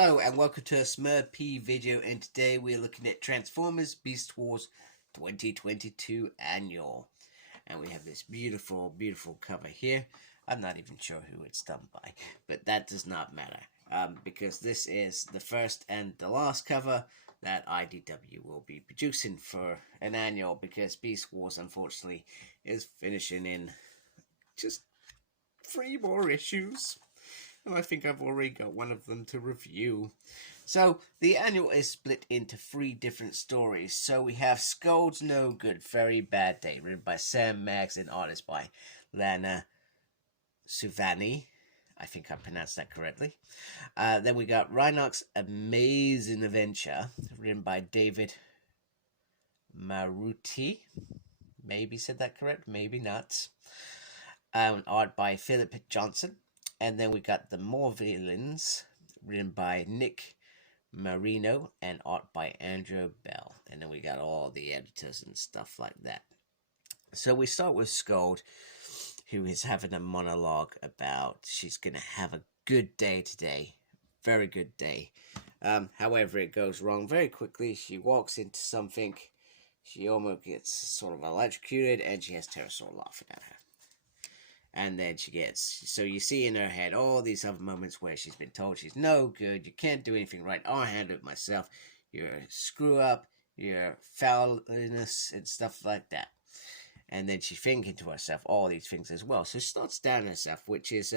Hello and welcome to a Smurp video, and today we're looking at Transformers Beast Wars 2022 Annual. And we have this beautiful cover here. I'm not even sure who it's done by, but that does not matter. Because this is the first and the last cover that IDW will be producing for an annual, because Beast Wars unfortunately is finishing in just 3 more issues. And I think I've already got one of them to review. So, the annual is split into 3 different stories. So we have Scold's No Good, Very Bad Day, written by Sam Maggs and artist by Lana Suvani. I think I pronounced that correctly. Then we got Rhinox Amazing Adventure, written by David Maruti. Maybe said that correct, maybe not. Art by Philip Johnson. And then we got The More Villains, written by Nick Marino and art by Andrew Bell. And then we got all the editors and stuff like that. So we start with Scold, who is having a monologue about she's going to have a good day today. Very good day. However, it goes wrong very quickly. She walks into something. She almost gets sort of electrocuted, and she has Pterosaur laughing at her. And then she gets, so you see in her head all these other moments where she's been told she's no good, you can't do anything right, I'll handle it myself, you're a screw up, you're foulness and stuff like that. And then she's thinking to herself all these things as well. So she starts down herself, which is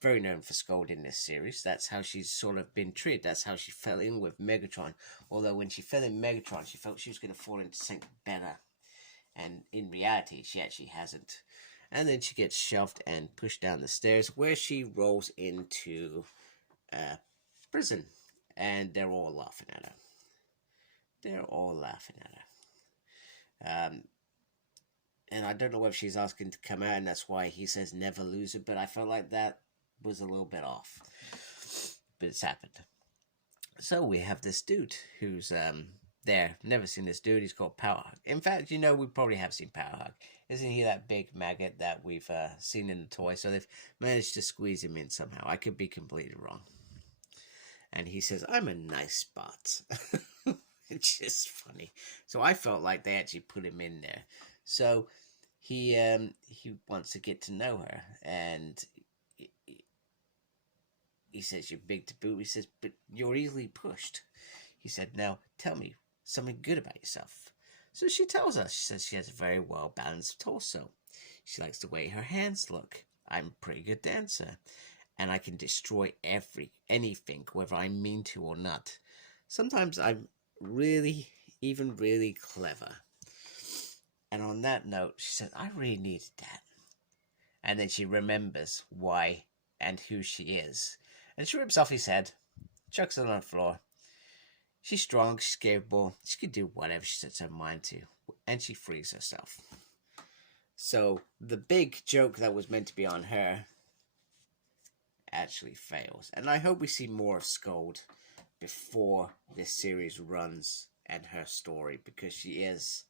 very known for Scold in this series. That's how she's sort of been treated. That's how she fell in with Megatron. Although when she fell in Megatron, she felt she was going to fall into something better. And in reality, she actually hasn't. And then she gets shoved and pushed down the stairs, where she rolls into prison. And they're all laughing at her. They're all laughing at her. And I don't know if she's asking to come out, and that's why he says never lose it. But I felt like that was a little bit off. But it's happened. So we have this dude who's there. Never seen this dude. He's called Powerhug. In fact, you know, we probably have seen Powerhug. Isn't he that big maggot that we've seen in the toy? So they've managed to squeeze him in somehow. I could be completely wrong. And he says, I'm a nice bot. It's just funny. So I felt like they actually put him in there. So he wants to get to know her. And he says, you're big to boot. He says, but you're easily pushed. He said, now tell me something good about yourself. So she tells us, she says she has a very well-balanced torso. She likes the way her hands look. I'm a pretty good dancer. And I can destroy anything, whether I mean to or not. Sometimes I'm really clever. And on that note, she said, I really needed that. And then she remembers why and who she is. And she rips off his head, chucks it on the floor. She's strong, she's capable, she can do whatever she sets her mind to, and she frees herself. So the big joke that was meant to be on her actually fails. And I hope we see more of Scold before this series runs and her story, because she is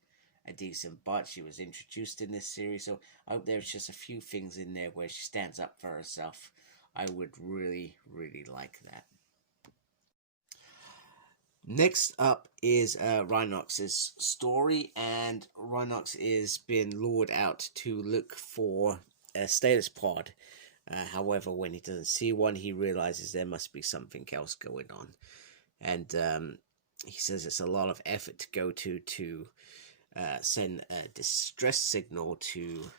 a decent bot. She was introduced in this series, so I hope there's just a few things in there where she stands up for herself. I would really like that. Next up is Rhinox's story, and Rhinox is being lured out to look for a status pod. However, when he doesn't see one, he realizes there must be something else going on. And he says it's a lot of effort to go to send a distress signal to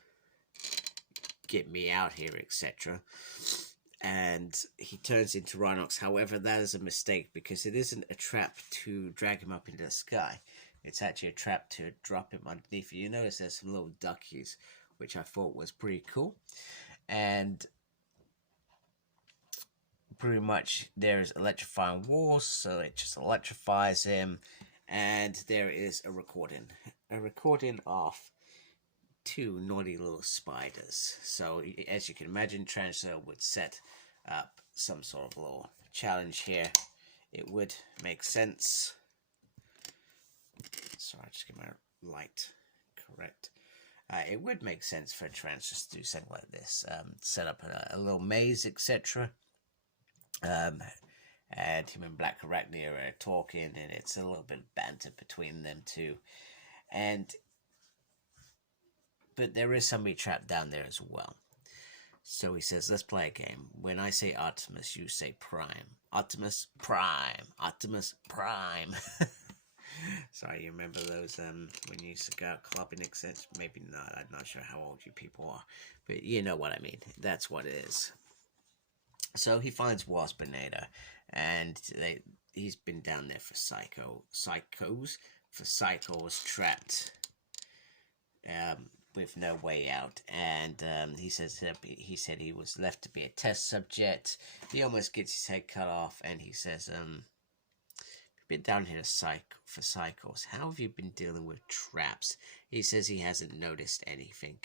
get me out here, etc. And he turns into Rhinox. However, that is a mistake, because it isn't a trap to drag him up into the sky. It's actually a trap to drop him underneath. You notice there's some little duckies, which I thought was pretty cool. And pretty much there's electrifying walls, so it just electrifies him. And there is a recording of 2 naughty little spiders. So as you can imagine, Transfer would set up some sort of little challenge here. It would make sense. Sorry, I just get my light correct. It would make sense for Transfer to do something like this. Set up a little maze, etc. and him and Black Arachnia are talking, and it's a little bit of banter between them two. But there is somebody trapped down there as well. So he says, let's play a game. When I say Optimus, you say Prime. Optimus Prime. Optimus Prime. Sorry, you remember those when you used to go out clubbing, etc.? Maybe not. I'm not sure how old you people are. But you know what I mean. That's what it is. So he finds Waspinator, and he's been down there for cycles trapped with no way out. And he said he was left to be a test subject. He almost gets his head cut off, and he says, been down here for cycles. How have you been dealing with traps? He says he hasn't noticed anything,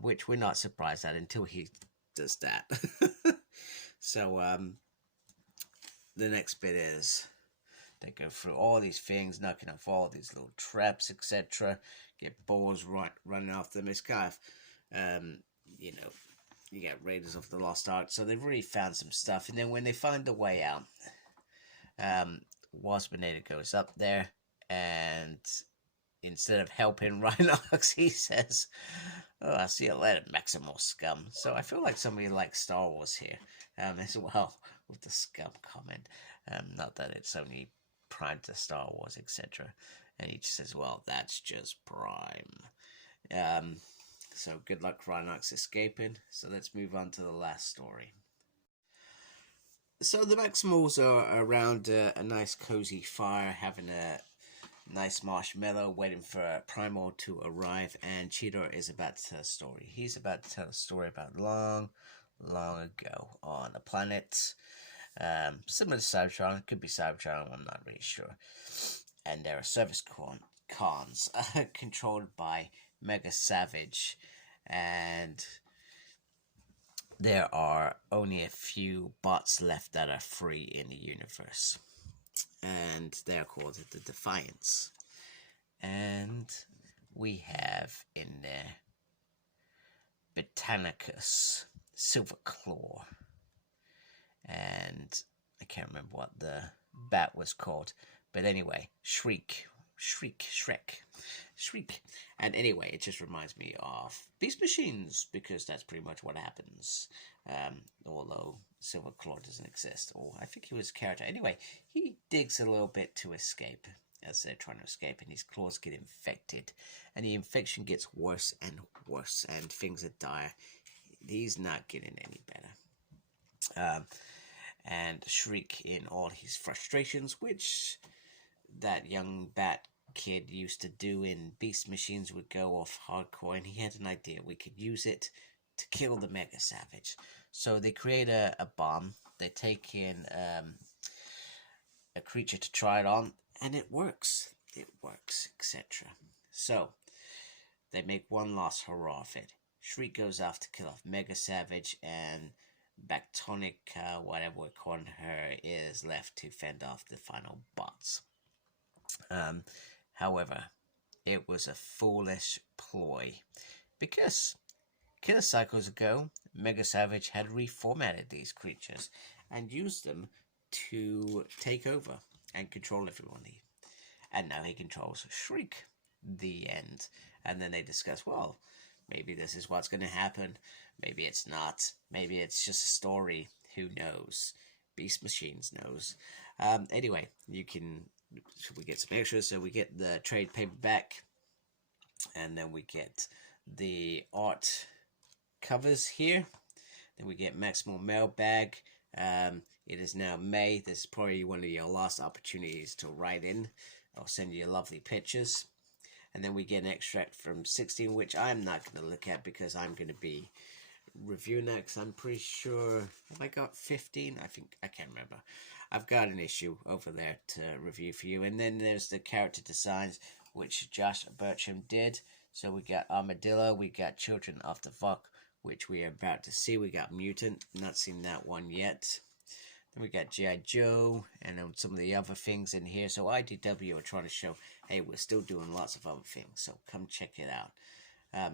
which we're not surprised at until he does that. So the next bit is they go through all these things, knocking off all these little traps, etc. Get balls running after them. It's kind of, you get Raiders of the Lost Ark. So they've really found some stuff. And then when they find the way out, Waspinator goes up there, and instead of helping Rhinox, he says, "Oh, I'll see you later, Maximal Scum." So I feel like somebody likes Star Wars here, as well, with the scum comment. Not that it's only Prime to Star Wars, etc. And he just says, "Well, that's just Prime." So good luck, Rhinox, escaping. So let's move on to the last story. So the Maximals are around a nice cozy fire, having a nice marshmallow, waiting for Primal to arrive, and Cheetor is about to tell a story. He's about to tell a story about long ago on a planet similar to Cybertron. Could be Cybertron, I'm not really sure. And there are service cons controlled by Mega Savage, and there are only a few bots left that are free in the universe, and they're called the Defiance. And we have in there Botanicus, Silverclaw, and I can't remember what the bat was called, but anyway, Shriek. And anyway, it just reminds me of Beast Machines, because that's pretty much what happens. Although Silverclaw doesn't exist, or I think he was a character. Anyway, he digs a little bit to escape as they're trying to escape, and his claws get infected, and the infection gets worse and worse, and things are dire. He's not getting any better. And Shriek, in all his frustrations, which that young bat kid used to do in Beast Machines, would go off hardcore, and he had an idea. We could use it to kill the Mega Savage. So they create a bomb. They take in a creature to try it on, and it works, etc. So they make one last hurrah of it. Shriek goes off to kill off Mega Savage, and Bactonic, whatever we're calling her, is left to fend off the final bots. However, it was a foolish ploy, because Killer Cycles ago, Mega Savage had reformatted these creatures and used them to take over and control everyone. And now he controls Shriek. The end. And then they discuss, well, maybe this is what's going to happen. Maybe it's not. Maybe it's just a story. Who knows? Beast Machines knows. Anyway, we get some extras. So we get the trade paperback, and then we get the art covers here. Then we get Maximal Mailbag. It is now May. This is probably one of your last opportunities to write in. I'll send you lovely pictures. And then we get an extract from 16, which I'm not going to look at because I'm going to be reviewing that, because I'm pretty sure, have I got 15? I can't remember. I've got an issue over there to review for you. And then there's the character designs, which Josh Bertram did. So we got Armadillo, we got Children of the Vok, which we are about to see. We got Mutant, not seen that one yet. Then we got G.I. Joe, and then some of the other things in here. So IDW are trying to show, hey, we're still doing lots of other things, so come check it out.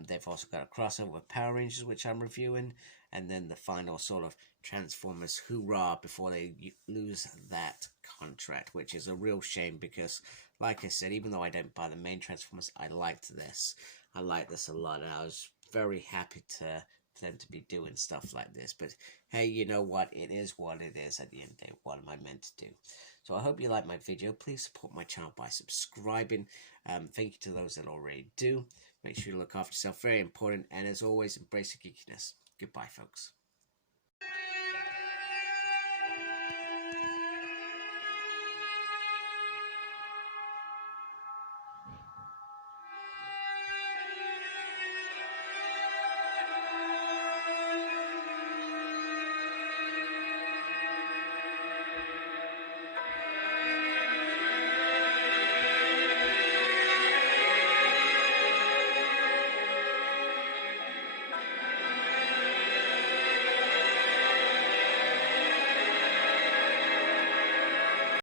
They've also got a crossover with Power Rangers, which I'm reviewing, and then the final sort of Transformers hoorah before they lose that contract, which is a real shame because, like I said, even though I don't buy the main Transformers, I liked this. I liked this a lot, and I was very happy for them to be doing stuff like this. But hey, you know what? It is what it is at the end of the day. What am I meant to do? So I hope you like my video. Please support my channel by subscribing. Thank you to those that already do. Make sure you look after yourself. Very important. And as always, embrace the geekiness. Goodbye, folks.